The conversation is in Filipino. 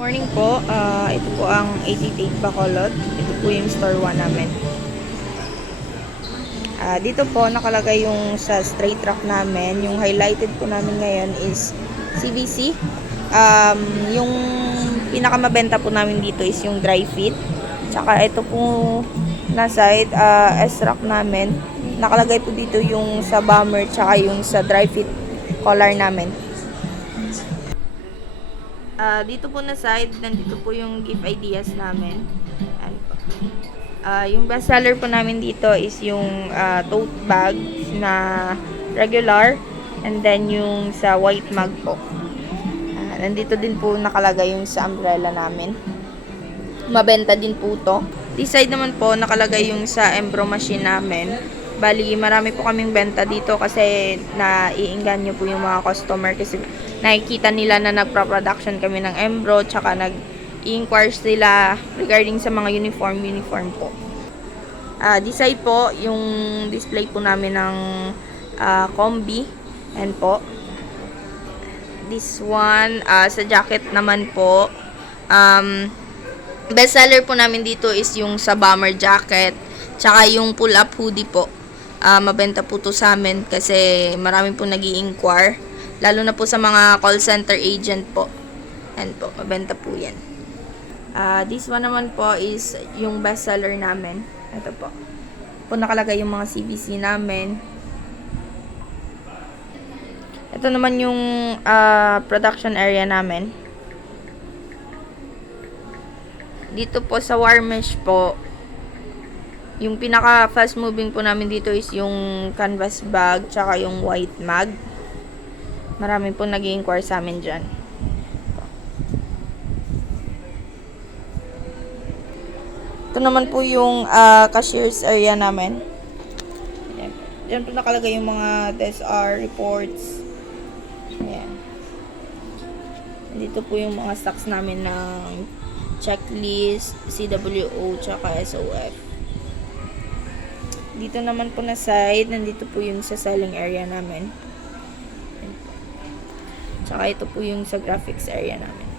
Morning po, ito po ang 88 Bacolod. Ito po yung store 1 namin. Dito po nakalagay yung sa straight truck namin. Yung highlighted po namin ngayon is CVC. Yung pinakamabenta po namin dito is yung dry fit. Tsaka ito po na side, S-rack namin. Nakalagay po dito yung sa bomber tsaka yung sa dry fit collar namin. Dito po na side, nandito po yung gift ideas namin. Ayan po. Yung best seller po namin dito is yung tote bag na regular and then yung sa white mug po. Nandito din po nakalagay yung sa umbrella namin. Mabenta din po to. This side naman po nakalagay yung sa embro machine namin. Bali, marami po kaming benta dito kasi naiinganyo po yung mga customer kasi nakikita nila na nagpa-production kami ng embro tsaka nag-inquire sila regarding sa mga uniform po. This side po, yung display po namin ng combi. And po. This one, sa jacket naman po, best seller po namin dito is yung sa bomber jacket tsaka yung pull-up hoodie po. Mabenta po to sa amin kasi marami po nag-i-inquire. Lalo na po sa mga call center agent po. Yan po, mabenta po yan. This one naman po is yung best seller namin. Ito po. Po nakalagay yung mga CVC namin. Ito naman yung production area namin. Dito po sa Warmesh po, yung pinaka fast moving po namin dito is yung canvas bag tsaka yung white mug. Marami po nag-i-inquire sa amin dyan. Ito naman po yung cashier's area namin. Ayan. Diyan po nakalagay yung mga DSR reports. Ayan. Dito po yung mga stocks namin ng checklist, CWO, tsaka SOF. Dito naman po na side, nandito po yung sa selling area namin. Tsaka ito po yung sa graphics area namin.